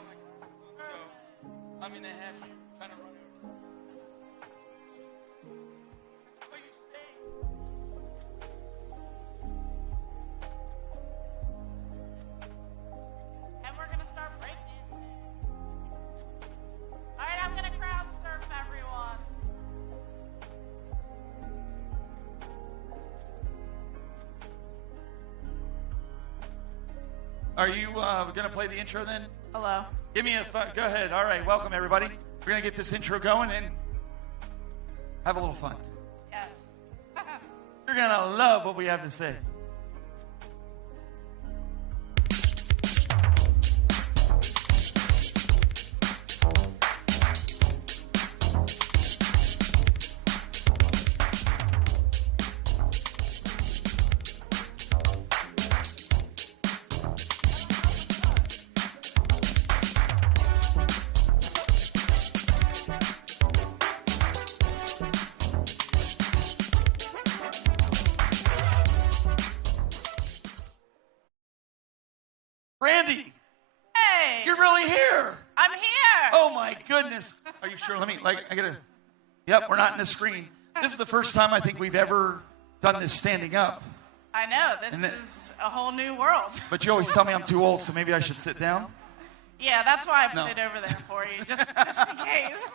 got my glasses on, so I'm going to have you kind of run over. What you say? And we're going to start breakdancing. All right, I'm going to crowd surf everyone. Are you going to play the intro then? Hello. Give me a go ahead. All right, welcome everybody. We're going to get this intro going and have a little fun. Yes. You're going to love what we have to say. Brandi, Hey. you're really here. I'm here. Oh my goodness. Are you sure? Yep, we're not in the screen. This is the first time I think we've ever done this standing up. I know. This is a whole new world. But you always tell me I'm too old, so maybe I should sit down. Yeah, that's why I put it over there for you, just in case.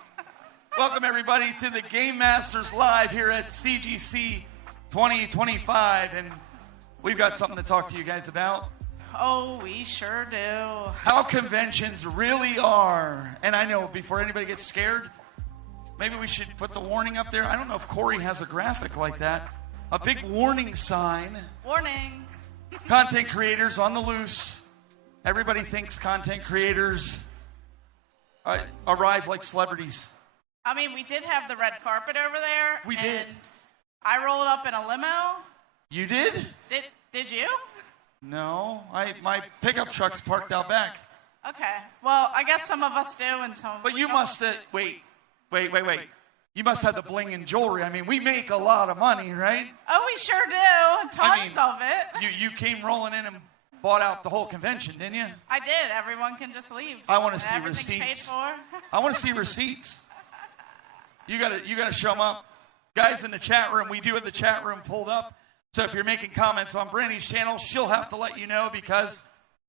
Welcome everybody to the Game Masters Live here at CGC 2025. And we've got something to talk to you guys about. Oh, we sure do. How conventions really are. And I know, before anybody gets scared, maybe we should put the warning up there. I don't know if Corey has a graphic like that. A big warning sign. Warning. Content creators on the loose. Everybody thinks content creators arrive like celebrities. I mean, we did have the red carpet over there. We did. I rolled up in a limo. You did? Did you? No, my pickup truck's parked out back. Okay. Well, I guess some of us do and some. But you must have, wait. You must have the bling and jewelry. I mean, we make a lot of money, right? Oh, we sure do. Tons of it. You came rolling in and bought out the whole convention, didn't you? I did. Everyone can just leave. I want to see Everything's receipts. Paid for. I want to see receipts. You gotta show them up. Guys in the chat room, we do have the chat room pulled up. So if you're making comments on Brandi's channel, she'll have to let you know because,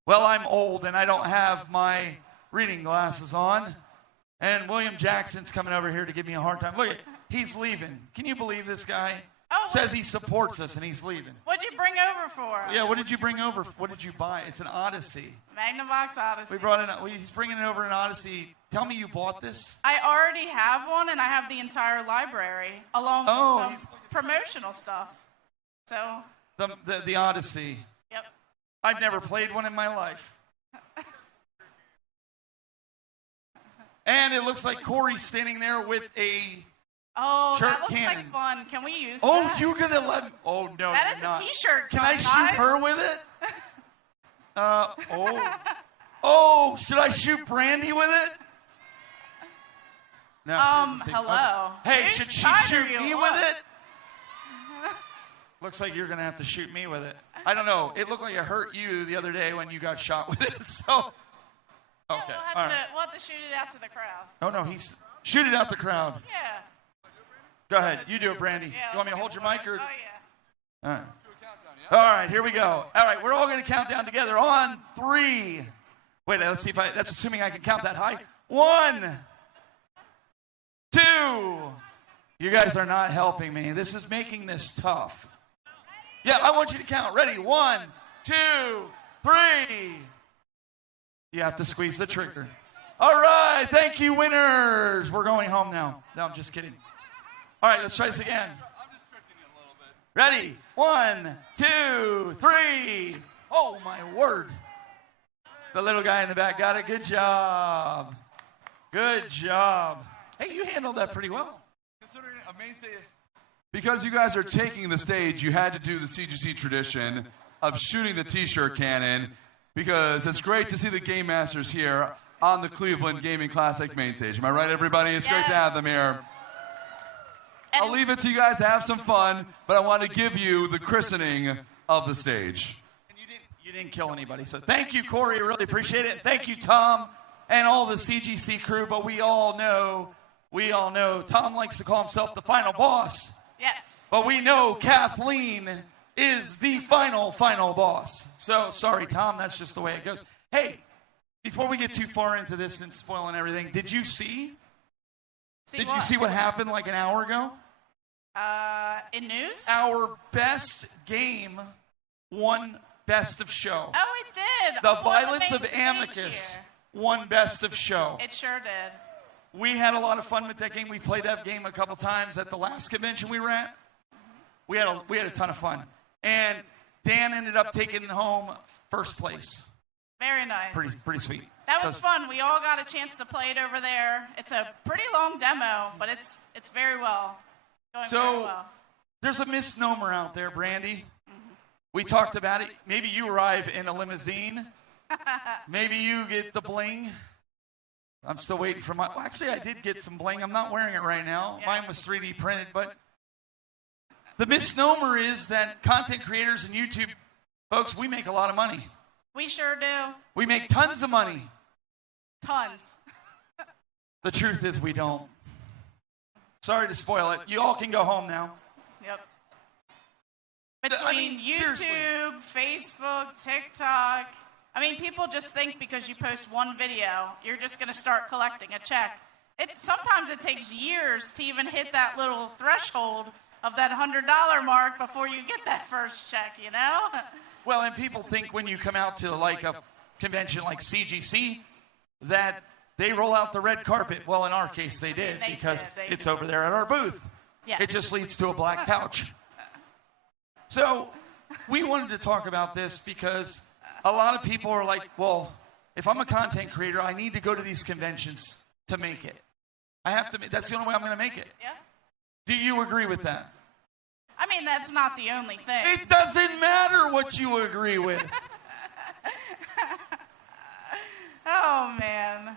well, I'm old and I don't have my reading glasses on. And William Jackson's coming over here to give me a hard time. Look, he's leaving. Can you believe this guy? Oh, says he supports us and he's leaving. What'd you bring over for? Yeah, what did you bring over? What did you buy? It's an Odyssey. Magnavox Odyssey. We brought in. He's bringing it over an Odyssey. Tell me you bought this. I already have one, and I have the entire library along with some promotional stuff. So. The Odyssey. Yep. I've never played one in my life. And it looks like Corey's standing there with a that looks cannon. like fun. Can we use that? that? You're going to let me. Oh, no, that you're is not. A t-shirt. Can I shoot her with it? Oh, should I shoot Brandi with it? No, hello. Okay. Hey, Whose should she side shoot are you me on? with it? Looks like you're going to have to shoot me with it. I don't know. It looked like it hurt you the other day when you got shot with it. So, okay. Yeah, we'll have to shoot it out to the crowd. Oh, no. Shoot it out the crowd. Yeah. Go ahead. You do it, Brandi. Yeah, you want me to hold your mic? Or? Oh, yeah. All right. All right, here we go. All right, we're all going to count down together on 3. Wait, let's see if that's assuming I can count that high. 1, 2. You guys are not helping me. This is making this tough. Yeah, I want you to count. Ready? 1, 2, 3. You have to squeeze the trigger. All right, thank you, winners. We're going home now. No, I'm just kidding. All right, let's try this again. I'm just tricking you a little bit. Ready? 1, 2, 3. Oh, my word. The little guy in the back got it. Good job. Good job. Hey, you handled that pretty well. Considering a mainstay. Because you guys are taking the stage, you had to do the CGC tradition of shooting the t-shirt cannon because it's great to see the Game Masters here on the Cleveland Gaming Classic main stage. Am I right, everybody? It's great to have them here. I'll leave it to you guys to have some fun, but I want to give you the christening of the stage. And you didn't kill anybody, so thank you, Corey. I really appreciate it. Thank you, Tom. and all the CGC crew, but we all know, Tom likes to call himself the final boss. Yes. But we know Kathleen is the final boss. So, sorry, Tom, that's just the way it goes. Hey, before we get too far into this and spoiling everything, did you see what happened like an hour ago? In news? Our best game won Best of Show. Oh, it did. The Violence of Amicus won Best of Show. It sure did. We had a lot of fun with that game. We played that game a couple times at the last convention we were at. We had a ton of fun. And Dan ended up taking home first place. Very nice. Pretty sweet. That was fun. We all got a chance to play it over there. It's a pretty long demo, but it's very well. Going very well. There's a misnomer out there, Brandi. We talked about it. Maybe you arrive in a limousine. Maybe you get the bling. I'm still waiting for my... Well, actually, I did get some bling. I'm not wearing it right now. Yeah. Mine was 3D printed, but... The misnomer is that content creators and YouTube folks, we make a lot of money. We sure do. We make tons of money. Tons. The truth is we don't. Sorry to spoil it. You all can go home now. Yep. Between YouTube, seriously. Facebook, TikTok. I mean, people just think because you post one video, you're just going to start collecting a check. Sometimes it takes years to even hit that little threshold of that $100 mark before you get that first check, you know? Well, and people think when you come out to like a convention like CGC that they roll out the red carpet. Well, in our case, they did because it's over there at our booth. Yeah. It just leads to a black couch. So we wanted to talk about this because a lot of people are like, well, if I'm a content creator, I need to go to these conventions to make it. I have to. That's the only way I'm going to make it. Yeah. Do you agree with that? I mean, that's not the only thing. It doesn't matter what you agree with. Oh, man.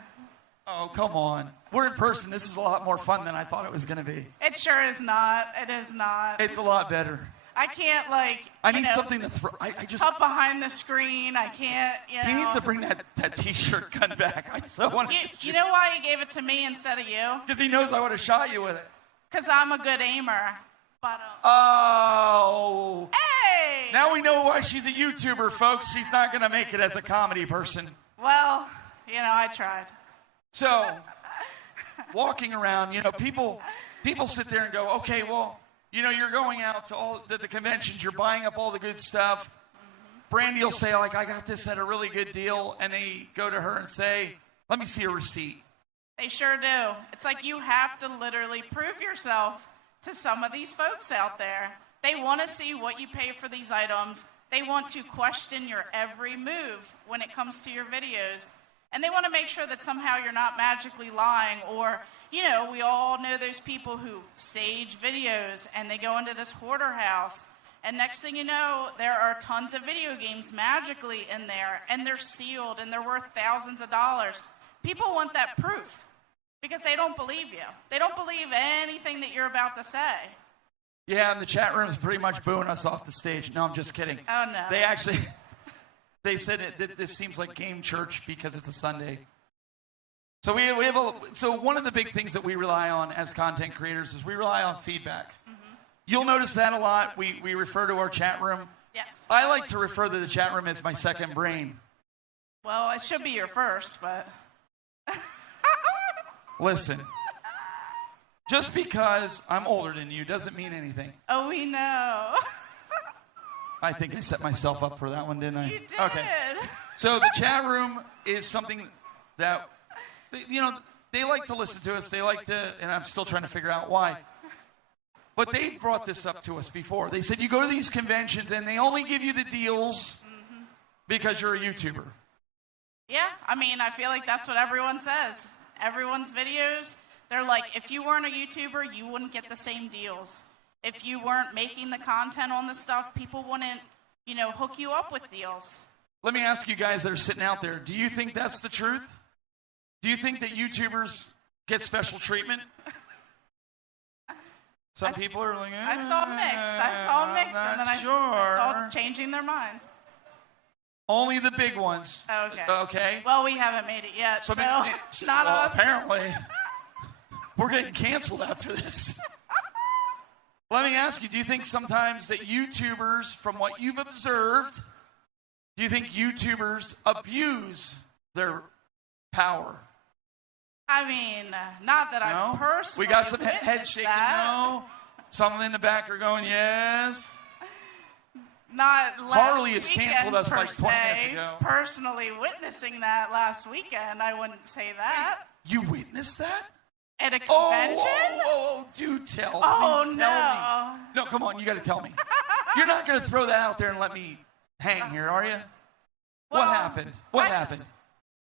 Oh, come on. We're in person. This is a lot more fun than I thought it was going to be. It sure is not. It is not. It's a lot better. I can't, like, I need something to throw. I just up behind the screen. I can't, He needs to bring that T-shirt gun back. I so want to. You know why he gave it to me instead of you? Because he knows I would have shot you with it. Because I'm a good aimer. But, oh. Hey! Now we know why she's a YouTuber, folks. She's not going to make it as a comedy person. Well, I tried. So, walking around, people sit there and go, okay, well, you're going out to all the conventions, you're buying up all the good stuff. Brandi will say, like, I got this at a really good deal, and they go to her and say, let me see a receipt. They sure do. It's like you have to literally prove yourself to some of these folks out there. They want to see what you pay for these items. They want to question your every move when it comes to your videos. And they want to make sure that somehow you're not magically lying or, we all know those people who stage videos and they go into this hoarder house. And next thing you know, there are tons of video games magically in there and they're sealed and they're worth thousands of dollars. People want that proof because they don't believe you. They don't believe anything that you're about to say. Yeah, and the chat room is pretty much booing us off the stage. No, I'm just kidding. Oh, no. They said this seems like game church because it's a Sunday. So so one of the big things that we rely on as content creators is we rely on feedback. Mm-hmm. You'll notice that a lot. We refer to our chat room. Yes. I like to refer to the chat room as my second brain. Well, it should be your first, but... Listen, just because I'm older than you doesn't mean anything. Oh, we know. I think I set myself up for that one, didn't I? You did. Okay. So the chat room is something that, they like to listen to us. They like to, and I'm still trying to figure out why. But they brought this up to us before. They said, you go to these conventions and they only give you the deals because you're a YouTuber. Yeah, I feel like that's what everyone says. Everyone's videos, they're like, if you weren't a YouTuber, you wouldn't get the same deals. If you weren't making the content on the stuff, people wouldn't, hook you up with deals. Let me ask you guys that are sitting out there, do you think that's the truth? Do you think that YouTubers get special treatment? Some people are like, I saw mixed, and then I saw changing their minds. Only the big ones. Okay. Okay? Well, we haven't made it yet, so not well, us. Apparently. We're getting canceled after this. Let me ask you, do you think sometimes that YouTubers, from what you've observed, do you think YouTubers abuse their power? I mean, not that I personally We got some witnessed head shaking, that. Some in the back are going, yes. Not last Harley has weekend, canceled us per like 20 minutes se. ago. Personally witnessing that last weekend, I wouldn't say that. You witnessed that? At a convention? Oh, do tell. Oh, Please no. Tell me. No, come on, you got to tell me. You're not going to throw that out there and let me hang here, are you? Well, what happened? What happened?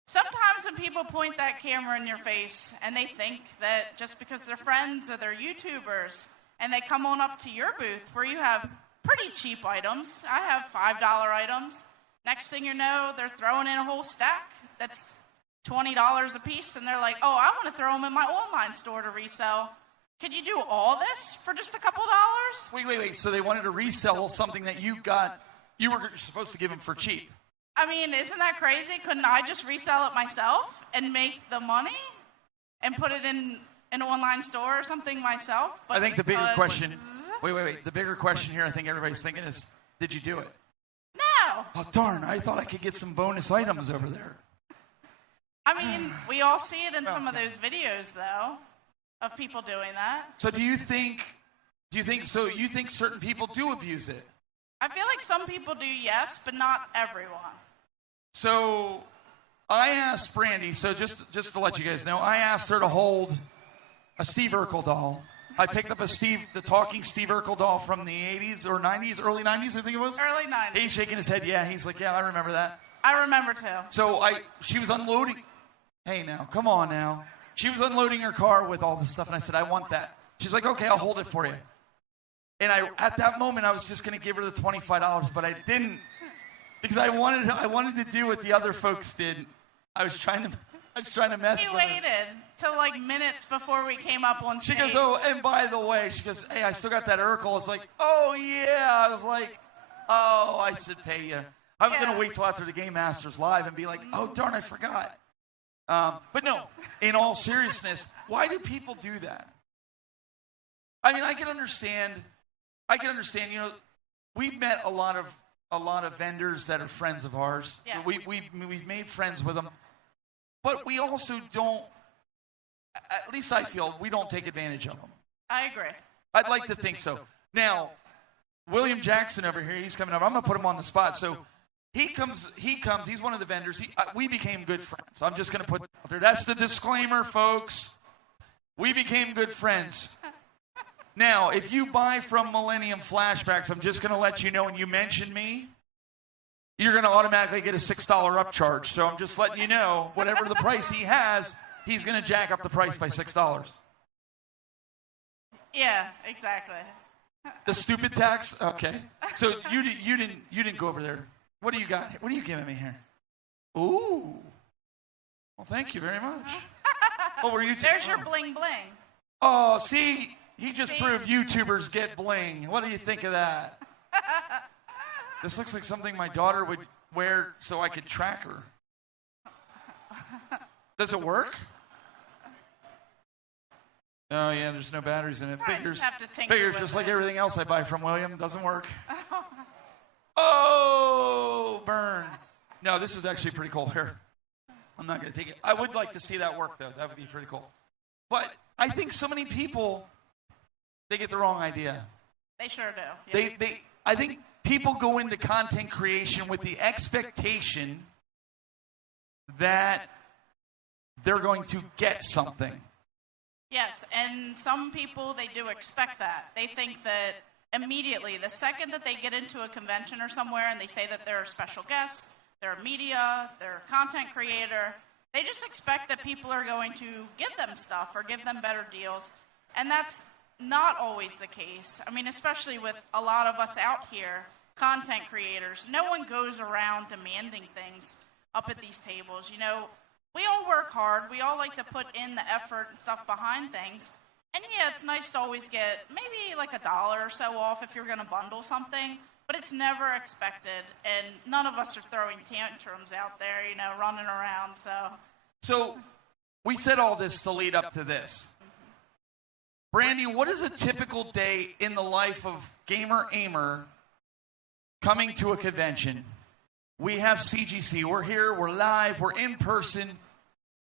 Sometimes when people point that camera in your face and they think that just because they're friends or they're YouTubers and they come on up to your booth where you have pretty cheap items. I have $5 items. Next thing you know, they're throwing in a whole stack that's $20 a piece, and they're like, oh, I want to throw them in my online store to resell. Can you do all this for just a couple dollars? Wait. So they wanted to resell something that you were supposed to give them for cheap. I mean, isn't that crazy? Couldn't I just resell it myself and make the money and put it in an online store or something myself? But I think the bigger question, wait. The bigger question here I think everybody's thinking is, did you do it? No. Oh, darn, I thought I could get some bonus items over there. I mean, we all see it in some of those videos, though, of people doing that. So you think certain people do abuse it? I feel like some people do, yes, but not everyone. So I asked Brandi, so just to let you guys know, I asked her to hold a Steve Urkel doll. I picked up the talking Steve Urkel doll from the 80s or 90s, early 90s, I think it was. Early 90s. He's shaking his head, yeah. He's like, yeah, I remember that. I remember, too. So she was unloading. Hey, now, come on now. She was unloading her car with all this stuff, and I said, I want that. She's like, okay, I'll hold it for you. And at that moment, I was just going to give her the $25, but I didn't, because I wanted to do what the other folks did. I was trying to mess with her. You waited till like minutes before we came up on stage. She goes, oh, and by the way, she goes, hey, I still got that Urkel. I was like, oh, yeah. I was like, oh, I should pay you. I was going to wait till after the Game Masters Live and be like, oh, darn, I forgot. But no, in all seriousness, why do people do that? I mean, I can understand, we've met a lot of vendors that are friends of ours. Yeah. We've made friends with them. But we also don't, at least I feel, we don't take advantage of them. I agree. I'd like to think so. Now, William Jackson over here, he's coming up. I'm going to put him on the spot. So he comes, he's one of the vendors. We became good friends. I'm just going to put it out there. That's the disclaimer, folks. We became good friends. Now, if you buy from Millennium Flashbacks, I'm just going to let you know, when you mention me, you're going to automatically get a $6 upcharge. So I'm just letting you know, whatever the price he has, he's going to jack up the price by $6. Yeah, exactly. The stupid tax? Okay. So you didn't go over there. What do you got? What are you giving me here? Ooh. Well, thank you very much. Oh, were you? There's your bling bling. Oh, see, he just proved YouTubers get bling. What do you think of that? This looks like something my daughter would wear so I could track her. Does it work? Oh, yeah, there's no batteries in it. Figures just like everything else I buy from William. Doesn't work. Oh, burn. No, this is actually pretty cool. Here. I'm not going to take it. I would like to see that work, though. That would be pretty cool. But I think so many people, they get the wrong idea. They sure do. Yeah. I think people go into content creation with the expectation that they're going to get something. Yes, and some people, they do expect that. They think that immediately, the second that they get into a convention or somewhere and they say that they're a special guest, they're a media, they're a content creator, they just expect that people are going to give them stuff or give them better deals. And that's not always the case. I mean, especially with a lot of us out here, content creators, no one goes around demanding things up at these tables. You know, we all work hard. We all like to put in the effort and stuff behind things. And yeah, it's nice to always get maybe like $1 or so off if you're going to bundle something. but it's never expected, and none of us are throwing tantrums out there, running around. So we said all this to lead up to this. Brandi, what is a typical day in the life of Gamer Aimer coming to a convention? We have CGC. We're here. We're live. We're in person.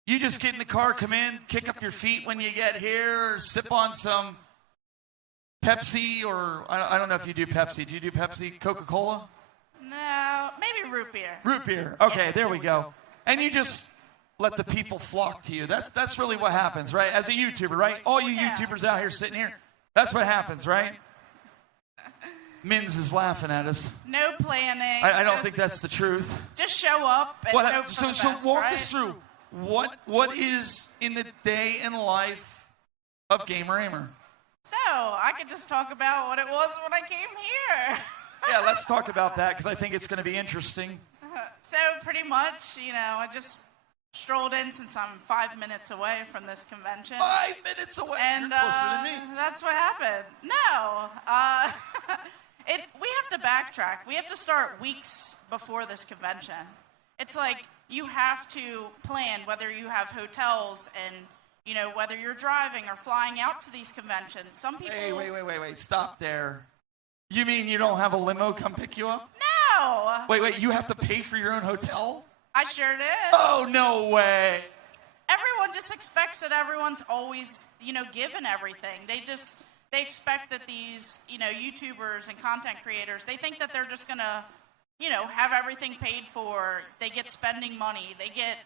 You just get in the car, come in, kick up your feet when you get here, sip on some Pepsi, or I don't know if you do Pepsi. Do you do Pepsi? Coca-Cola? No, maybe root beer. Root beer. Okay, there we go. And you just let the people flock to you. That's really what happens, right? As a YouTuber, right? All you YouTubers out here sitting here, that's what happens, right? Mins is laughing at us. No planning. I don't think that's the truth. Just show up and hope for the best, walk right? us through. What is in the day in life of Gamer Aimer? So, I could just talk about what it was when I came here. Yeah, let's talk about that because I think it's going to be interesting. So, pretty much, I just strolled in since I'm 5 minutes away from this convention. 5 minutes away? And You're closer than me. that's what happened. No. We have to backtrack. We have to start weeks before this convention. It's like you have to plan whether you have hotels and, whether you're driving or flying out to these conventions. Some people... Hey, wait. Stop there. You mean you don't have a limo come pick you up? No. Wait. You have to pay for your own hotel? I sure did. Oh, no way. Everyone just expects that everyone's always, given everything. They expect that these, YouTubers and content creators, they think that they're just going to, have everything paid for. They get spending money. They get,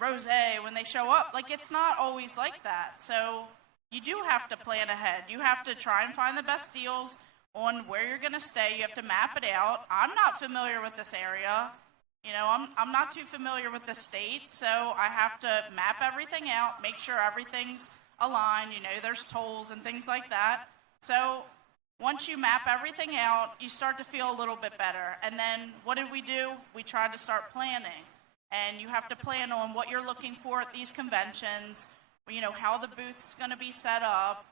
rosé when they show up. Like, it's not always like that. So you do have to plan ahead. You have to try and find the best deals on where you're going to stay. You have to map it out. I'm not familiar with this area. I'm not too familiar with the state, so I have to map everything out, make sure everything's aligned. There's tolls and things like that. So once you map everything out, you start to feel a little bit better. And then what did we do? We tried to start planning. And you have to plan on what you're looking for at these conventions, how the booth's going to be set up,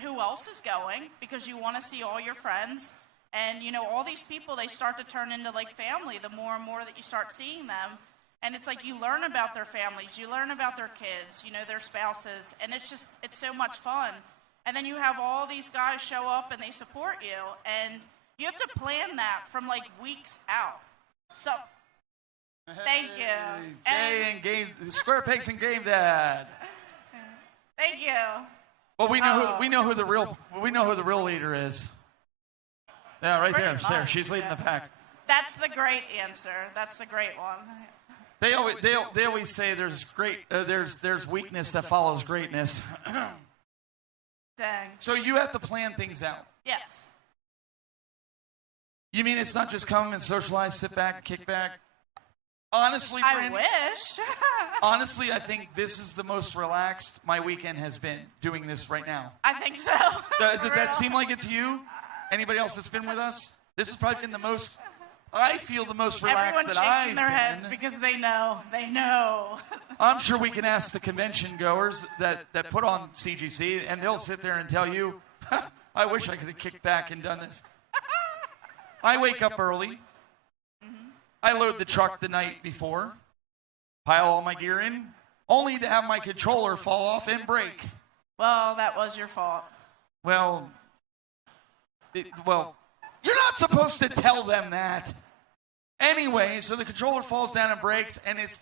who else is going, because you want to see all your friends. And, all these people, they start to turn into, like, family the more and more that you start seeing them. And it's like you learn about their families, you learn about their kids, their spouses, and it's so much fun. And then you have all these guys show up and they support you, and you have to plan that from, like, weeks out. So, thank you. And game, Square Pigs and Game Dad. Thank you. Well, we know who the real leader is. Yeah, right there. She's leading the pack. That's the great answer. That's the great one. They always say there's weakness that follows greatness. Dang. So you have to plan things out. Yes. You mean it's not just come and socialize, sit back, kick back? Honestly, I wish. Honestly, I think this is the most relaxed my weekend has been doing this right now. I think so. Does that seem like it to you? Anybody else that's been with us? This has probably been the most. I feel the most relaxed Everyone's that I've shaking their heads because they know. They know. I'm sure we can ask the convention goers that put on CGC, and they'll sit there and tell you, I wish I could have kicked back and done this. I wake up early. I load the truck the night before, pile all my gear in, only to have my controller fall off and break. Well, that was your fault. Well, you're not supposed to tell them that. Anyway, so the controller falls down and breaks, and it's,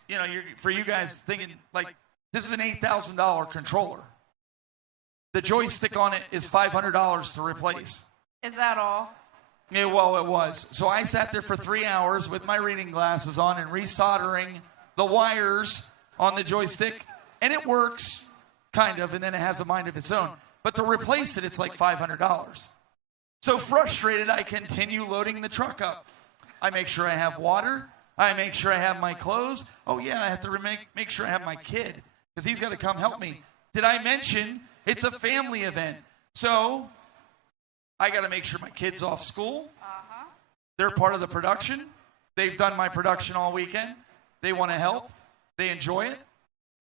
for you guys thinking, like, this is an $8,000 controller. The joystick on it is $500 to replace. Is that all? Yeah, well, it was. So I sat there for 3 hours with my reading glasses on and resoldering the wires on the joystick, and it works, kind of, and then it has a mind of its own. But to replace it, it's like $500. So frustrated, I continue loading the truck up. I make sure I have water. I make sure I have my clothes. Oh, yeah, I have to make sure I have my kid, because he's got to come help me. Did I mention it's a family event? So I got to make sure my kid's off school. They're part of the production. They've done my production all weekend. They want to help. They enjoy it.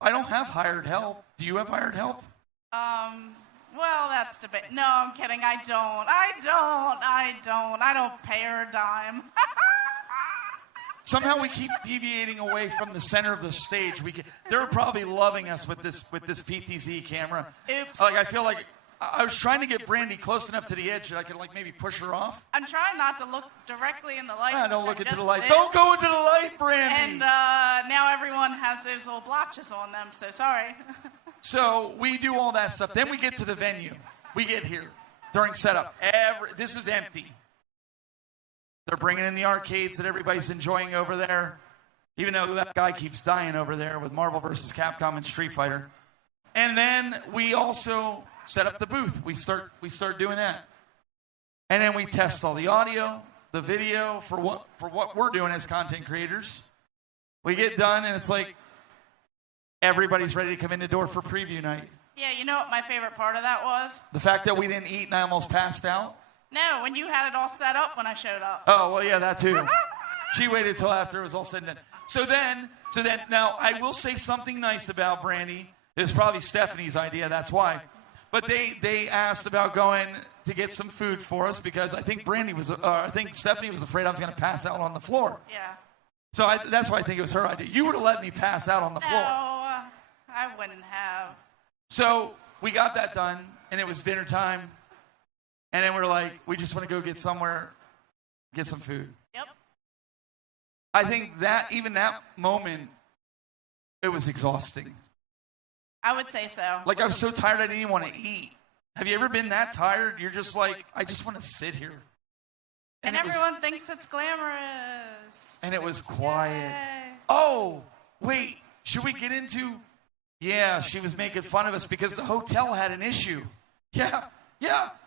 I don't have hired help. Do you have hired help? Well, that's debate. No, I'm kidding. I don't. I don't pay her a dime. Somehow we keep deviating away from the center of the stage. They're probably loving us with this PTZ camera. Oops. Like I feel like I was trying to get Brandi close enough to the edge that I could like maybe push her off. I'm trying not to look directly in the light. Don't look into the light. Did. Don't go into the light, Brandi. And now everyone has those little blotches on them, so sorry. So we do all that stuff. Then we get to the venue. We get here during setup. This is empty. They're bringing in the arcades that everybody's enjoying over there, even though that guy keeps dying over there with Marvel vs. Capcom and Street Fighter. And then we also set up the booth. We start doing that. And then we test all the audio, the video for what we're doing as content creators. We get done and it's like everybody's ready to come in the door for preview night. Yeah, you know what my favorite part of that was? The fact that we didn't eat and I almost passed out. No, when you had it all set up when I showed up. Oh, well, yeah, that too. She waited till after it was all said and done. So then, now I will say something nice about Brandi. It was probably Stephanie's idea, that's why. But they asked about going to get some food for us because I think Stephanie was afraid I was going to pass out on the floor. Yeah. So that's why I think it was her idea. You would have let me pass out on the floor. No, I wouldn't have. So we got that done, and it was dinner time. And then we're like, we just want to go get somewhere, get some food. Yep. I think that even that moment, it was exhausting. I would say so. Like I was so tired I didn't even want to eat. Have you ever been that tired? You're just like, I just want to sit here. And everyone thinks it's glamorous. And it was quiet. Yay. Oh, wait, should we get into... Yeah, she was making fun of us because the hotel had an issue. Yeah,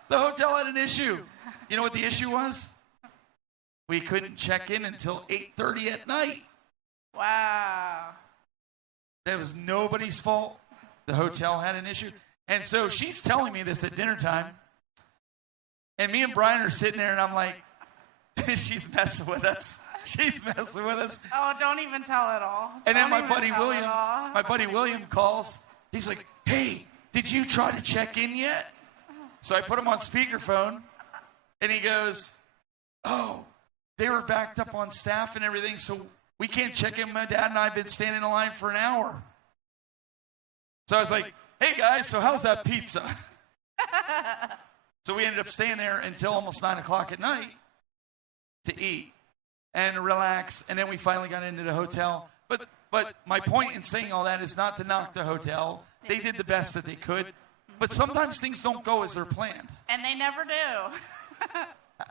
the hotel had an issue. You know what the issue was? We couldn't check in until 8:30 at night. Wow. That was nobody's fault. The hotel had an issue. And so she's telling me this at dinner time. And me and Brian are sitting there and I'm like, she's messing with us. She's messing with us. Oh, don't even tell it all. And then my buddy William calls. He's like, hey, did you try to check in yet? So I put him on speakerphone, and he goes, oh, they were backed up on staff and everything, so we can't check in. My dad and I have been standing in line for an hour. So I was like, hey, guys, so how's that pizza? So we ended up staying there until almost 9 o'clock at night to eat and relax, and then we finally got into the hotel. But my point in saying all that is not to knock the hotel. They did the best that they could. But sometimes things don't go as they're planned. And they never do.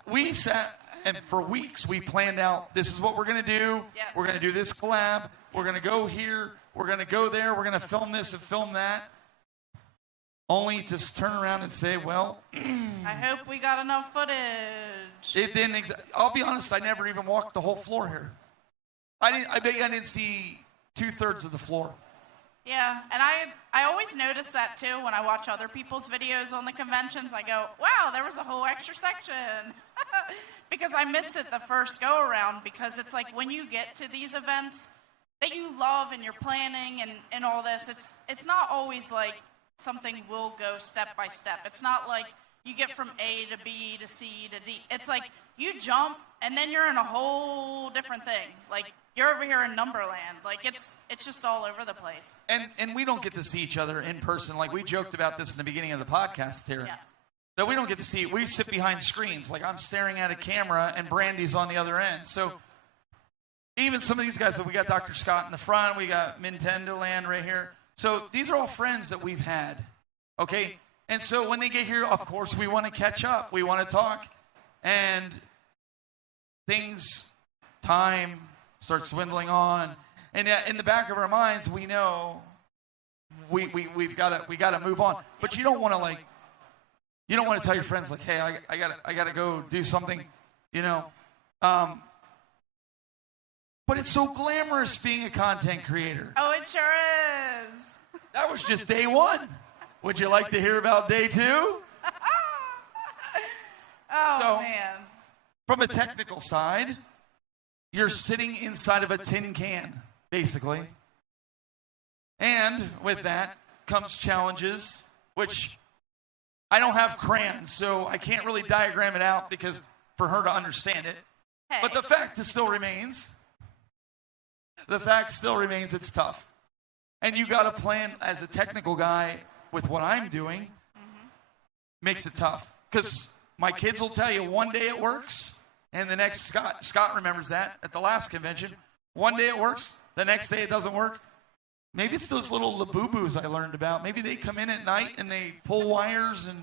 We sat, and for weeks we planned out, this is what we're going to do. Yeah. We're going to do this collab. We're going to go here. We're going to go there. We're going to film this and film that. Only to turn around and say, well... I hope we got enough footage. It didn't. I'll be honest, I never even walked the whole floor here. I bet I didn't see 2/3 of the floor. Yeah, and I always notice that too when I watch other people's videos on the conventions. I go, wow, there was a whole extra section. Because I missed it the first go around, because it's like when you get to these events that you love and you're planning and all this, it's not always like something will go step by step. It's not like you get from A to B to C to D. It's like you jump and then you're in a whole different thing. Like you're over here in Numberland. Like it's just all over the place. And we don't get to see each other in person. Like we joked about this in the beginning of the podcast here. Yeah. That we don't get to see. We sit behind screens. Like I'm staring at a camera and Brandi's on the other end. So even some of these guys, we got Dr. Scott in the front. We got Nintendo Land right here. So these are all friends that we've had. Okay? And so when they get here, of course, we want to catch up. We want to talk. And time starts dwindling on. And in the back of our minds, we know we've got to move on. But you don't want to tell your friends like, hey, I got to go do something, you know. But it's so glamorous being a content creator. Oh, it sure is. That was just day one. Would you like to hear about day two? Man. From a technical side, you're sitting inside of a tin can, basically. And with that comes challenges, which I don't have crayons, so I can't really diagram it out because for her to understand it. Hey. But the fact still remains. The fact still remains it's tough. And you got to plan as a technical guy with what I'm doing. Makes it tough. Because my kids will tell you one day it works, and the next, Scott remembers that at the last convention. One day it works, the next day it doesn't work. Maybe it's those little labubus I learned about. Maybe they come in at night and they pull wires and...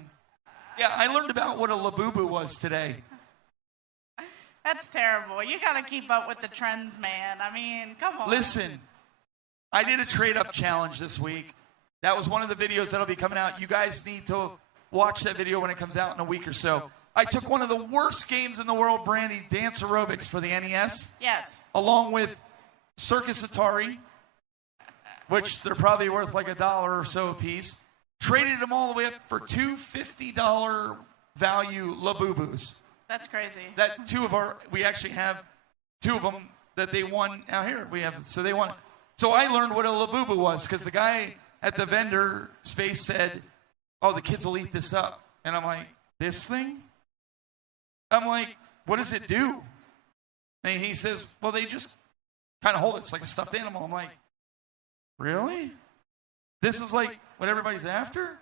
Yeah, I learned about what a labubu was today. That's terrible. You got to keep up with the trends, man. I mean, come on. Listen, I did a trade-up challenge this week. That was one of the videos that'll be coming out. You guys need to watch that video when it comes out in a week or so. I took one of the worst games in the world, Brandi, Dance Aerobics for the NES. Yes. Along with Circus Atari, which they're probably worth like $1 or so a piece. Traded them all the way up for two $50 value labubus. That's crazy. That we actually have two of them that they won out here. So they won. So I learned what a labubu was because the guy at the vendor space said, "Oh, the kids will eat this up." And I'm like, "This thing?" I'm like, "What does it do?" And he says, "Well, they just kind of hold it. It's like a stuffed animal." I'm like, "Really? This is like what everybody's after?"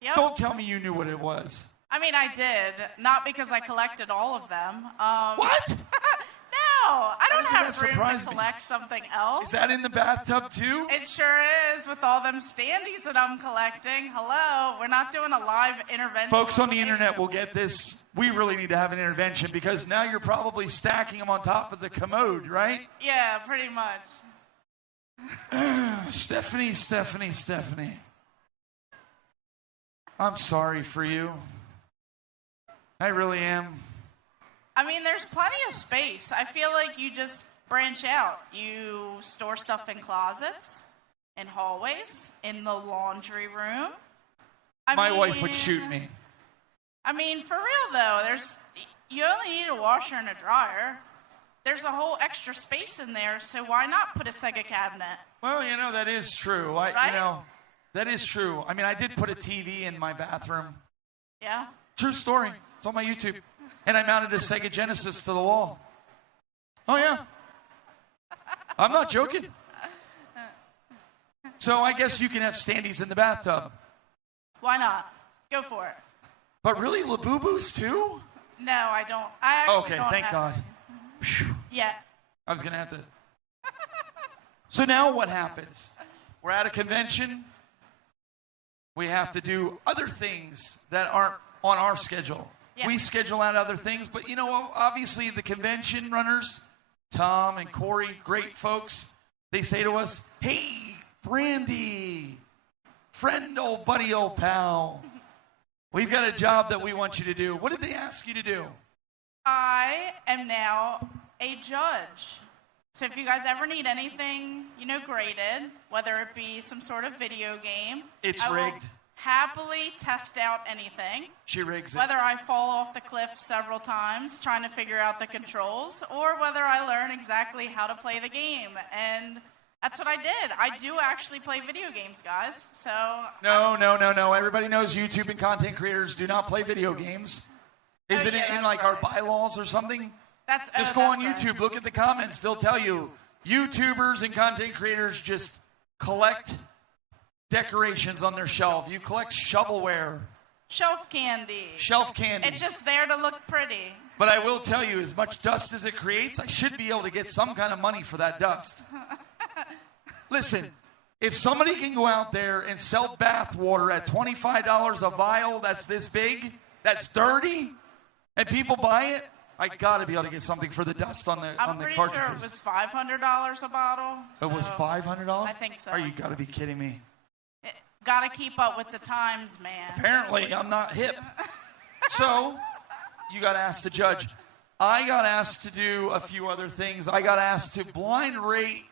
Yep. Don't tell me you knew what it was. I mean, I did. Not because I collected all of them. What? No, I don't have that room surprised to me. collect something else. Is that in the bathtub too? It sure is with all them standees that I'm collecting. Hello, we're not doing a live intervention. Folks on the internet will get this. We really need to have an intervention because now you're probably stacking them on top of the commode, right? Yeah, pretty much. Stephanie. I'm sorry for you. I really am. I mean, there's plenty of space. I feel like you just branch out. You store stuff in closets, in hallways, in the laundry room. My wife would shoot me. I mean, for real though, you only need a washer and a dryer. There's a whole extra space in there, so why not put a Sega cabinet? Well, that is true. Right? That is true. I mean, I did put a TV in my bathroom. Yeah? True story. It's on my YouTube. And I mounted a Sega Genesis to the wall. Oh, yeah. I'm not joking. So I guess you can have standees in the bathtub. Why not? Go for it. But really, labubus too? No, I don't. I actually okay, don't thank have God. any. Yeah. I was going to have to. So now what happens? We're at a convention. We have to do other things that aren't on our schedule. Yeah. We schedule out other things, but obviously the convention runners, Tom and Corey, great folks, they say to us, "Hey, Brandi, friend, old buddy, old pal, we've got a job that we want you to do." What did they ask you to do? I am now a judge. So if you guys ever need anything, graded, whether it be some sort of video game, It's I will rigged. happily test out anything. She rigs it. Whether I fall off the cliff several times trying to figure out the controls, or whether I learn exactly how to play the game. And that's what I did. I do actually play video games, guys. So No. Everybody knows YouTube and content creators do not play video games. Is it in like our bylaws or something? Just go on YouTube, right. look at the comments. They'll tell you YouTubers and content creators just collect decorations on their shelf. You collect shovelware. Shelf candy. Shelf candy. It's just there to look pretty. But I will tell you, as much dust as it creates, I should be able to get some kind of money for that dust. Listen, if somebody can go out there and sell bath water at $25 a vial that's this big, that's dirty, and people buy it, I got to be able to get something for the dust on the I'm pretty cartridges. sure it was $500 a bottle. It was $500? I think so. Are you got to be kidding me? Got to keep up with the times, man. Apparently, I'm not hip. So, you got asked to judge. I got asked to do a few other things. I got asked to blind rate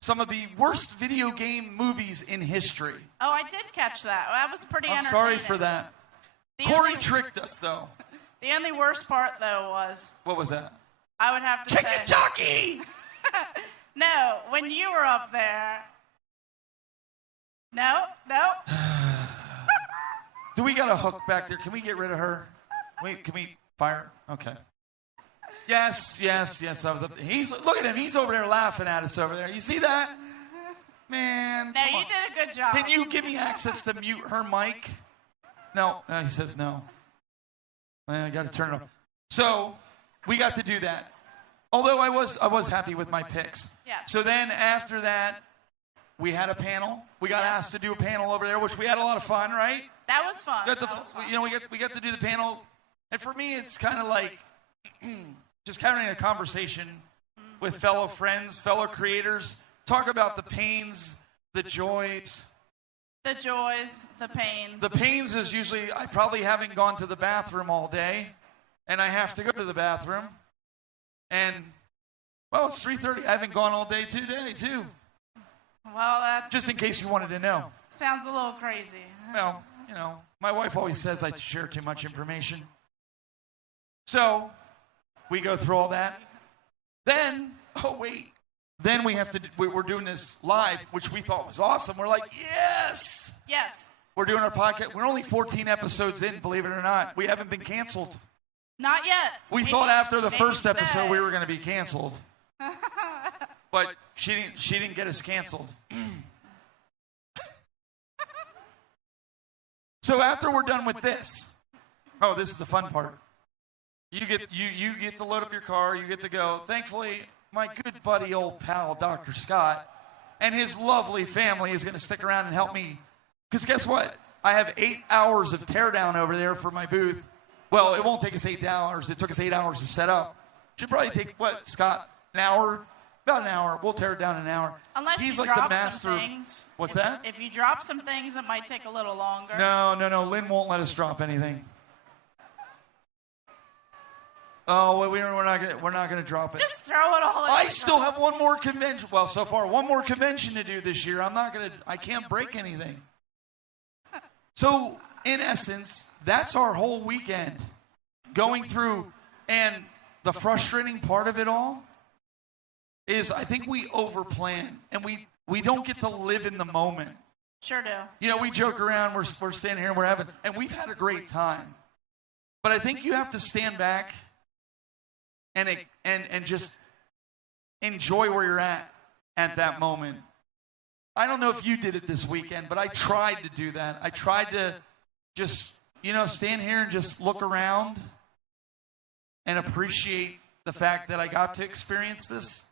some of the worst video game movies in history. Oh, I did catch that. That was pretty I'm entertaining. sorry for that. Corey tricked us, though. The only worst part, though, was... What was that? I would have to Chicken say... Jockey! No, when you were up there... No. Do we got a hook back there? Can we get rid of her? Wait, can we fire? Okay. Yes. I was up. Look at him. He's over there laughing at us over there. You see that? Man. No, you did a good job. Can you give me access to mute her mic? No. He says no. I got to turn it off. So we got to do that. Although I was happy with my picks. Yeah. So then after that, we had a panel. We got asked to do a panel over there, which we had a lot of fun, right? That was fun. We got to do the panel, and for me, it's kind of like just having a conversation with fellow friends, fellow creators. Talk about the pains, the joys. The joys, the pains. The pains is usually I probably haven't gone to the bathroom all day, and I have to go to the bathroom. And, well, it's 3:30. I haven't gone all day today, too. Well, that... Just in case you wanted to know. Sounds a little crazy. Well, my wife always says I share too much information. So, we go through all that. Then, then we're doing this live, which we thought was awesome. We're like, yes! Yes. We're doing our podcast. We're only 14 episodes in, believe it or not. We haven't been canceled. Not yet. We thought after the first episode we were going to be canceled. But she didn't get us canceled. So after we're done with this, this is the fun part. You get to load up your car, you get to go. Thankfully, my good buddy, old pal, Dr. Scott, and his lovely family is going to stick around and help me. Because guess what? I have 8 hours of teardown over there for my booth. Well, it won't take us 8 hours. It took us 8 hours to set up. Should probably take, Scott? An hour? About an hour. We'll tear it down in an hour. Unless he's you like drop the master. Some things. What's that? If you drop some things, it might take a little longer. No. Lynn won't let us drop anything. Oh, well, we're not gonna drop it. Just throw it all in. I still have one more convention. Well, so far, one more convention to do this year. I can't break anything. So, in essence, that's our whole weekend. Going through, and the frustrating part of it all is I think we overplan, and we don't get to live in the moment. Sure do. We joke around, we're standing here, and we've had a great time. But I think you have to stand back and just enjoy where you're at that moment. I don't know if you did it this weekend, but I tried to do that. I tried to just, stand here and just look around and appreciate the fact that I got to experience this.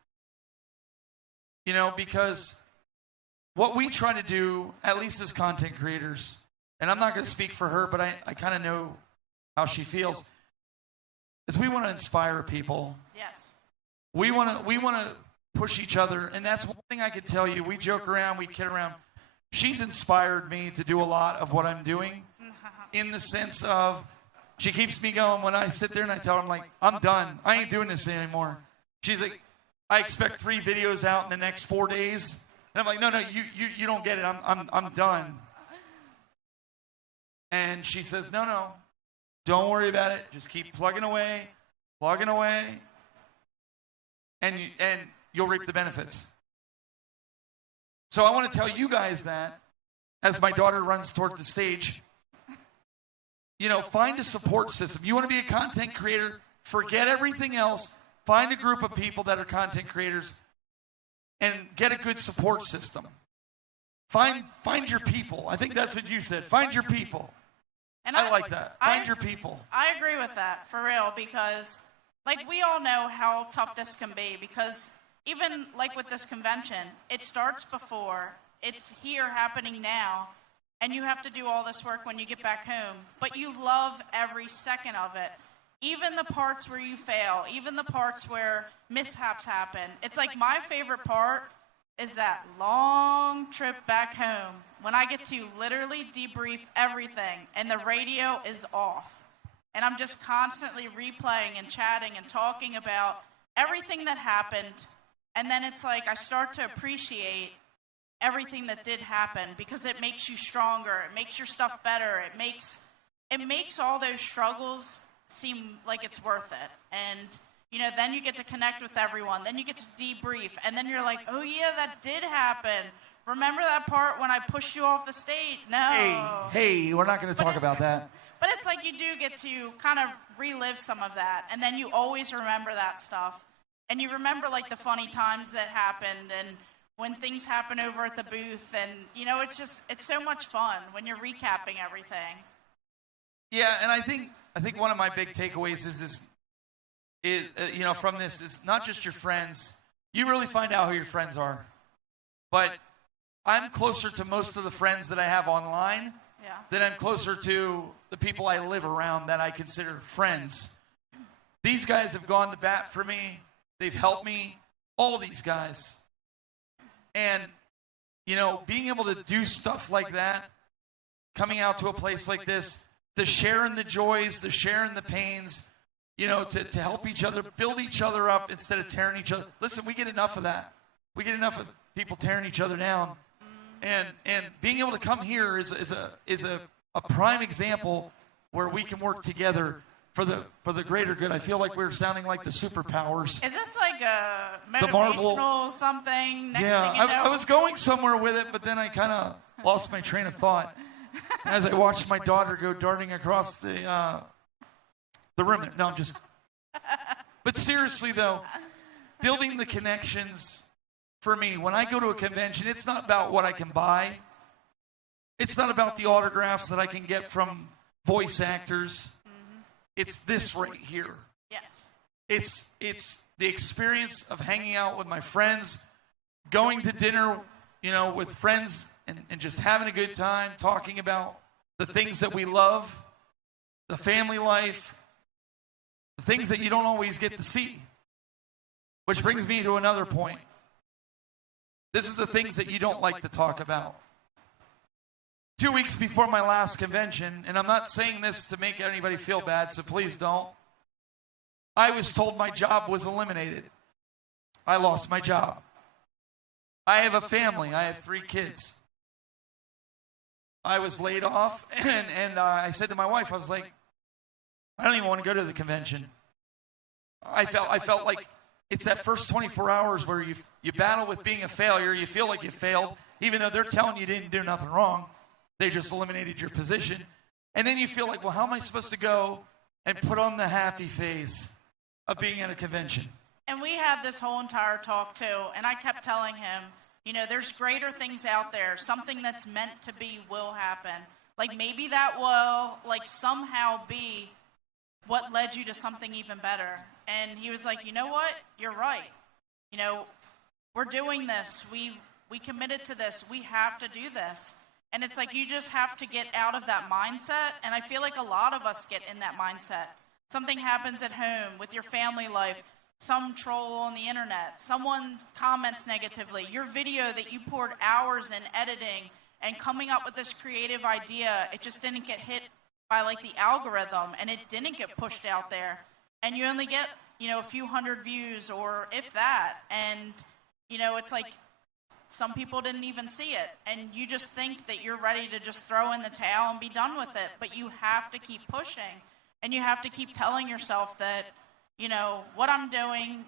Because what we try to do, at least as content creators, and I'm not going to speak for her, but I kind of know how she feels, is we want to inspire people. Yes. We want to push each other, and that's one thing I can tell you. We joke around, we kid around. She's inspired me to do a lot of what I'm doing in the sense of she keeps me going when I sit there and I tell her, I'm done. I ain't doing this anymore. She's like, I expect 3 videos out in the next 4 days. And I'm like, no, you don't get it. I'm done. And she says, no, don't worry about it. Just keep plugging away, and you'll reap the benefits. So I want to tell you guys that as my daughter runs toward the stage, find a support system. You want to be a content creator, forget everything else. Find a group of people that are content creators and get a good support system. Find your people. I think that's what you said. Find your people. And I like that. Find your people. I agree with that, for real, because we all know how tough this can be, because even with this convention, it starts before, it's here happening now, and you have to do all this work when you get back home, but you love every second of it. Even the parts where you fail, even the parts where mishaps happen. It's my favorite part is that long trip back home when I get to literally debrief everything and the radio is off. And I'm just constantly replaying and chatting and talking about everything that happened. And then it's I start to appreciate everything that did happen because it makes you stronger. It makes your stuff better. It makes all those struggles seem like it's worth it. And, then you get to connect with everyone. Then you get to debrief. And then you're like, oh, yeah, that did happen. remember that part when I pushed you off the stage? No. Hey, we're not going to talk about that. But it's like you do get to kind of relive some of that, and then you always remember that stuff. And you remember, like, the funny times that happened and when things happen over at the booth. And, you know, it's so much fun when you're recapping everything. Yeah, and I think one of my big takeaways is you know, from this is not just your friends. You really find out who your friends are. But I'm closer to most of the friends that I have online than I'm closer to the people I live around that I consider friends. These guys have gone to bat for me. They've helped me, all these guys. And, you know, being able to do stuff like that, coming out to a place like this, to share in the joys, to share in the pains, you know, to help each other, build each other up instead of tearing each other. Listen, we get enough of that. We get enough of people tearing each other down. And being able to come here is a prime example where we can work together for the greater good. I feel like we're sounding like the superpowers. Is this like a motivational something? Next thing you know? I was going somewhere with it, but then I kind of lost my train of thought as I watched my daughter go darting across the room. No, I'm just. But seriously though, building the connections for me when I go to a convention, it's not about what I can buy. It's not about the autographs that I can get from voice actors. It's this right here. Yes. It's the experience of hanging out with my friends, going to dinner, you know, with friends and just having a good time, talking about the things that we love, the family life, the things that you don't always get to see. Which brings me to another point. This is the things that you don't like to talk about. 2 weeks before my last convention, and I'm not saying this to make anybody feel bad, so please don't. I was told my job was eliminated. I lost my job. I have a family. I have 3 kids. I was laid off, and I said to my wife, I was like, I don't even want to go to the convention. I felt like it's that first 24 hours where you battle with being a failure. You feel like you failed, even though they're telling you didn't do nothing wrong. They just eliminated your position. And then you feel like, well, how am I supposed to go and put on the happy face of being at a convention? And we had this whole entire talk, too, and I kept telling him, you know, there's greater things out there. Something that's meant to be will happen. Like, maybe that will, like, somehow be what led you to something even better. And he was like, you know what? You're right. You know, we're doing this. We committed to this. We have to do this. And it's like you just have to get out of that mindset. And I feel like a lot of us get in that mindset. Something happens at home with your family life, some troll on the internet, someone comments negatively, your video that you poured hours in editing and coming up with this creative idea, it just didn't get hit by like the algorithm and it didn't get pushed out there. And you only get, you know, a few hundred views or if that. And, you know, it's like, some people didn't even see it, and you just think that you're ready to just throw in the towel and be done with it, but you have to keep pushing, and you have to keep telling yourself that, you know, what I'm doing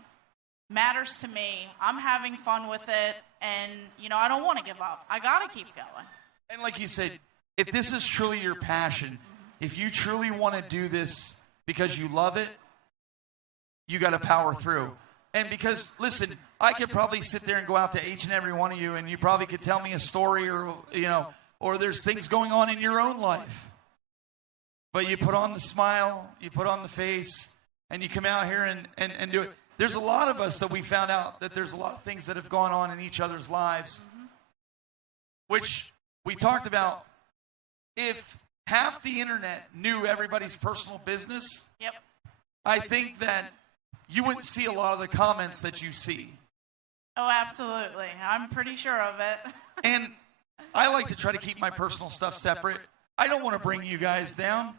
matters to me, I'm having fun with it, and, you know, I don't want to give up. I got to keep going. And like you said, if this is truly your passion, if you truly want to do this because you love it, you got to power through. And because, listen, I could probably sit there and go out to each and every one of you, and you probably could tell me a story or, you know, or there's things going on in your own life. But you put on the smile, you put on the face, and you come out here and do it. There's a lot of us that we found out that there's a lot of things that have gone on in each other's lives, which we talked about. If half the internet knew everybody's personal business, I think that you wouldn't see a lot of the comments that you see. Oh, absolutely. I'm pretty sure of it. And I like to try to keep my personal stuff separate. I don't want to bring you guys down.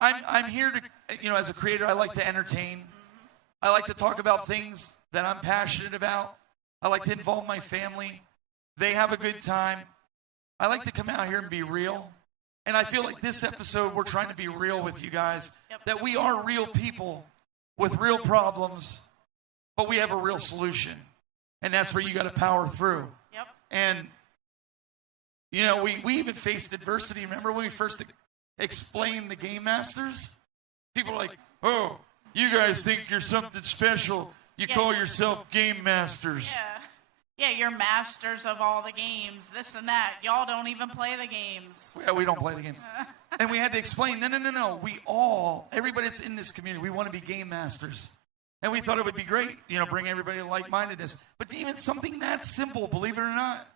I'm here to, you know, as a creator, I like to entertain. I like to talk about things that I'm passionate about. I like to involve my family. They have a good time. I like to come out here and be real. And I feel like this episode, we're trying to be real with you guys. That we are real people with real problems, but we have a real solution. And that's where you got to power through. And, you know, we even faced adversity. Remember when we first explained the Game Masters? People are like, oh, you guys think you're something special. You call yourself Game Masters. Yeah, you're masters of all the games, this and that. Y'all don't even play the games. Yeah, we don't play the games. And we had to explain, no. Everybody that's in this community, we want to be game masters. And we thought it would be great, you know, bring everybody to like-mindedness. But even something that simple, believe it or not.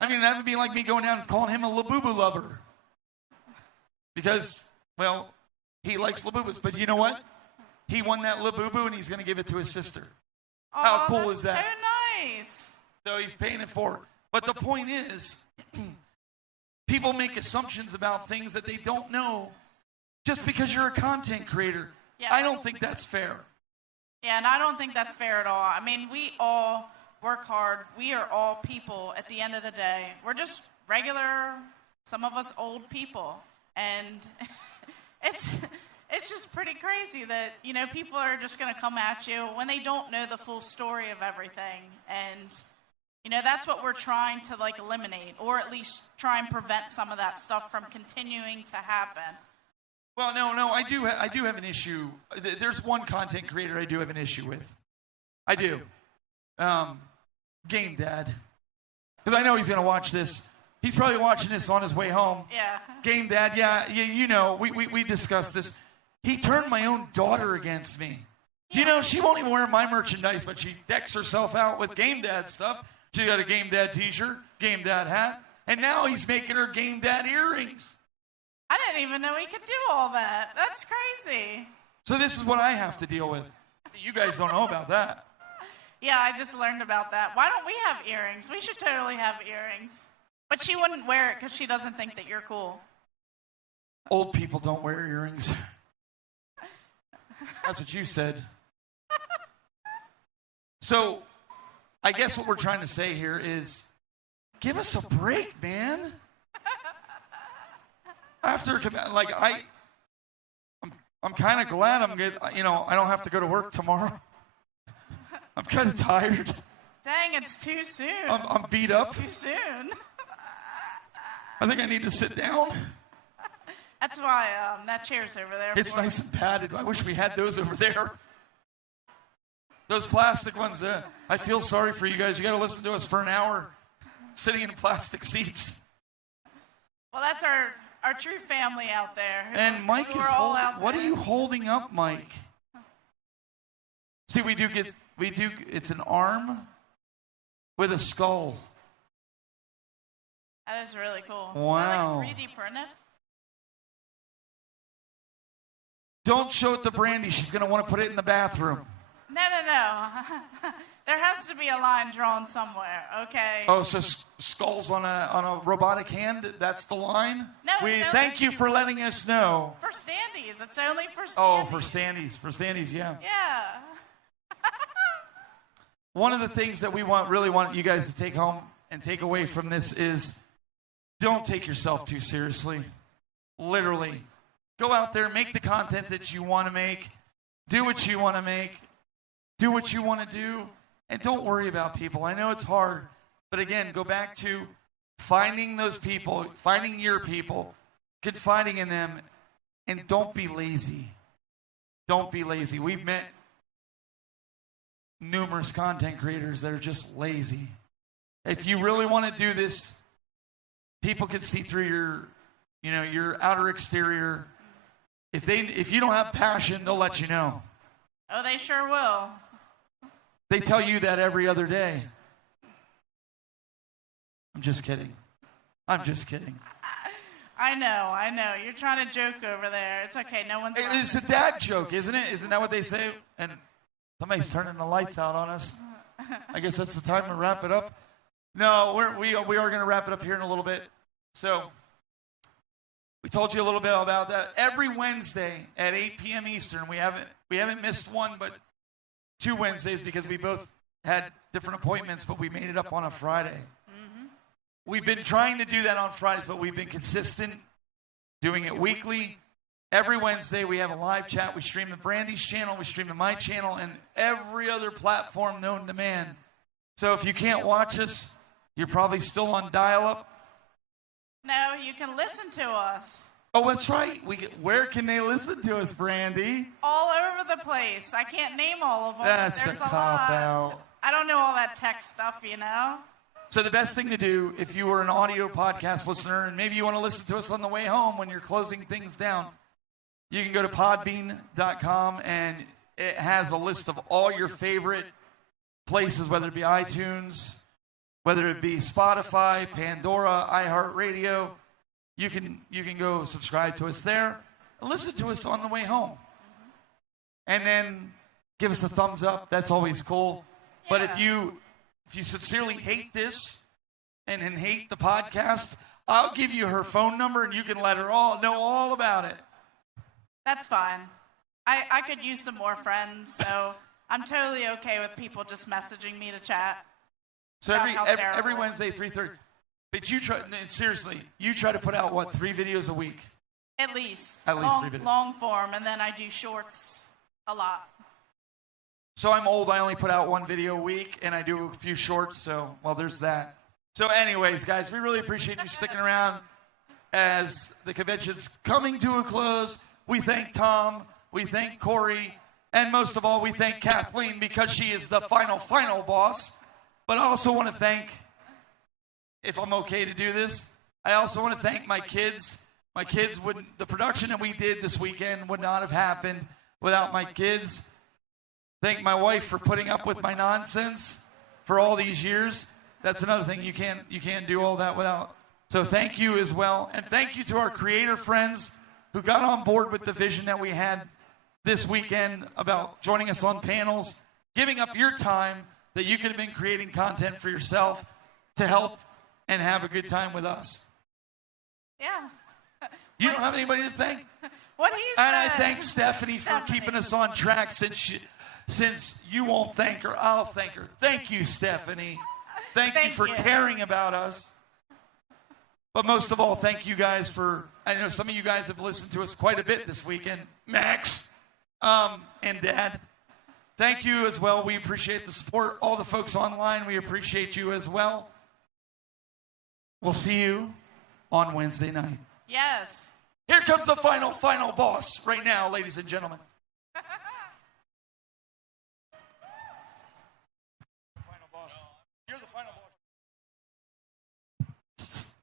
I mean, that would be like me going down and calling him a Labubu lover. Because, well, he likes Labubus. But you know what? He won that Labubu and he's going to give it to his sister. How cool is that? So nice. So he's paying it forward. But the point is, people make assumptions about things that they don't know just because you're a content creator. Yeah. I don't think that's fair. Yeah, and I don't think that's fair at all. I mean, we all work hard. We are all people at the end of the day. We're just regular, some of us old people. And it's just pretty crazy that, you know, people are just going to come at you when they don't know the full story of everything. And, you know, that's what we're trying to, like, eliminate, or at least try and prevent some of that stuff from continuing to happen. Well, no, I do have an issue. There's one content creator I do have an issue with. I do. Game Dad. Because I know he's going to watch this. He's probably watching this on his way home. Yeah. Game Dad, yeah, you know, we discussed this. He turned my own daughter against me. Do you know, she won't even wear my merchandise, but she decks herself out with Game Dad stuff. She got a Game Dad t-shirt, Game Dad hat, and now he's making her Game Dad earrings. I didn't even know he could do all that. That's crazy. So this is what I have to deal with. You guys don't know about that. Yeah, I just learned about that. Why don't we have earrings? We should totally have earrings. But she wouldn't wear it because she doesn't think that you're cool. Old people don't wear earrings. That's what you said. So, I guess what we're trying to say here is, give us a break, man. After, like, I'm kind of glad I'm good. You know, I don't have to go to work tomorrow. I'm kind of tired. Dang, it's too soon. I'm beat up. It's too soon. I think I need to sit down. That's why that chair's over there. It's nice and padded. I wish we had those over there. Those plastic ones. I feel sorry for you guys. You got to listen to us for an hour, sitting in plastic seats. Well, that's our true family out there. And Mike is holding. What are you holding up, Mike? See, we do. It's an arm with a skull. That is really cool. Wow. Is that like 3D printed? Don't show it to Brandi. She's going to want to put it in the bathroom. No. There has to be a line drawn somewhere, okay? Oh, so skulls on a robotic hand? That's the line? No. Thank you for letting us know. For standees. It's only for standees. Oh, for standees, yeah. Yeah. One of the things that we really want you guys to take home and take away from this is, don't take yourself too seriously. Literally. Go out there, make the content that you want to make. Do what you want to make. Do what you want to do. And don't worry about people. I know it's hard. But again, go back to finding those people, finding your people, confiding in them, and don't be lazy. Don't be lazy. We've met numerous content creators that are just lazy. If you really want to do this, people can see through your outer exterior. If you don't have passion, they'll let you know. Oh, they sure will. They tell you that every other day. I'm just kidding. I know. You're trying to joke over there. It's okay. No one's laughing. It's a dad joke, isn't it? Isn't that what they say? And somebody's turning the lights out on us. I guess that's the time to wrap it up. No, we are going to wrap it up here in a little bit. So, we told you a little bit about that. Every Wednesday at 8 p.m. Eastern, we haven't missed one, but 2 Wednesdays because we both had different appointments, but we made it up on a Friday. Mm-hmm. We've been trying to do that on Fridays, but we've been consistent, doing it weekly. Every Wednesday, we have a live chat. We stream the Brandi's channel, we stream to my channel, and every other platform known to man. So if you can't watch us, You're probably still on dial-up. No, you can listen to us. Oh, that's right. Where can they listen to us, Brandi? All over the place. I can't name all of them. That's There's a a cop lot. out. I don't know all that tech stuff, you know? So the best thing to do, if you were an audio podcast listener, and maybe you want to listen to us on the way home when you're closing things down, you can go to podbean.com, and it has a list of all your favorite places, whether it be iTunes, whether it be Spotify, Pandora, iHeartRadio. You can go subscribe to us there and listen to us on the way home. And then give us a thumbs up. That's always cool. But if you sincerely hate this and hate the podcast, I'll give you her phone number and you can let her know all about it. That's fine. I could use some more friends, so I'm totally okay with people just messaging me to chat. So every Wednesday, 3:30. But you try, seriously, you try to put out, what, 3 videos a week? At least. At least 3 videos. Long form, and then I do shorts a lot. So I'm old. I only put out 1 video a week, and I do a few shorts, so, well, there's that. So anyways, guys, we really appreciate you sticking around as the convention's coming to a close. We thank Tom. We thank Corey. And most of all, we thank Kathleen because she is the final boss. But I also want to thank, if I'm okay to do this, I also want to thank my kids. My kids the production that we did this weekend would not have happened without my kids. Thank my wife for putting up with my nonsense for all these years. That's another thing you can't do all that without. So thank you as well. And thank you to our creator friends who got on board with the vision that we had this weekend about joining us on panels, giving up your time that you could have been creating content for yourself to help and have a good time with us. Yeah. You don't have anybody to thank? What And I thank Stephanie for keeping us on track since you won't thank her, I'll thank her. Thank you, Stephanie. Thank you for caring about us. But most of all, thank you guys I know some of you guys have listened to us quite a bit this weekend. Max, and Dad. Thank you as well. We appreciate the support. All the folks online, we appreciate you as well. We'll see you on Wednesday night. Yes. Here comes the final boss right now, ladies and gentlemen. Final boss. You're the final boss.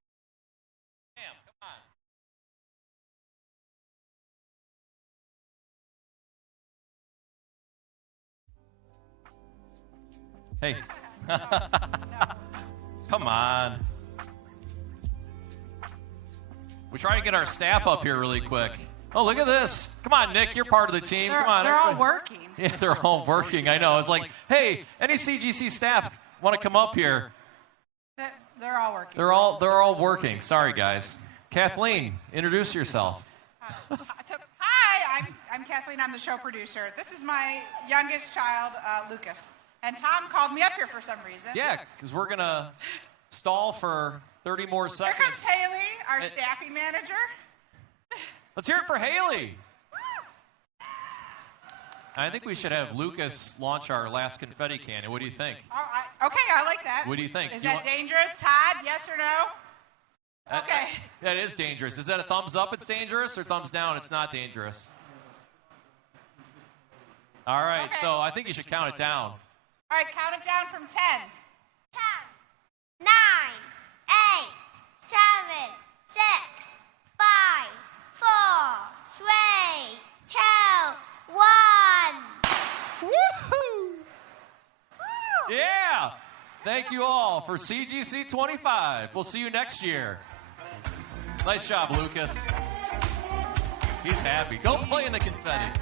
Damn, come on. Hey. Come on. We try to get our staff up here really quick. Oh, look at this. Come on, Nick. You're part of the team. Come on. They're all working. Yeah, they're all working. I know. It's like, hey, any CGC staff want to come up here? They're all working. They're all working. Sorry, guys. Kathleen, introduce yourself. Hi, I'm Kathleen. I'm the show producer. This is my youngest child, Lucas. And Tom called me up here for some reason. Yeah, because we're going to stall for 30 more Here seconds. comes Haley, our staffing manager. Let's hear it for Haley. I think we should have Lucas launch our last confetti cannon. What do you think? Okay, I like that. What do you think? Is that dangerous? Todd, yes or no? Okay. That is dangerous. Is that a thumbs up it's dangerous or thumbs down it's not dangerous? All right, Okay. so I think you should count it down. All right, count it down from 10. 10, 9, 8, 7, 6, 5, 4, 3, 2, 1. Woohoo! Yeah! Thank you all for CGC 25. We'll see you next year. Nice job, Lucas. He's happy. Go play in the confetti.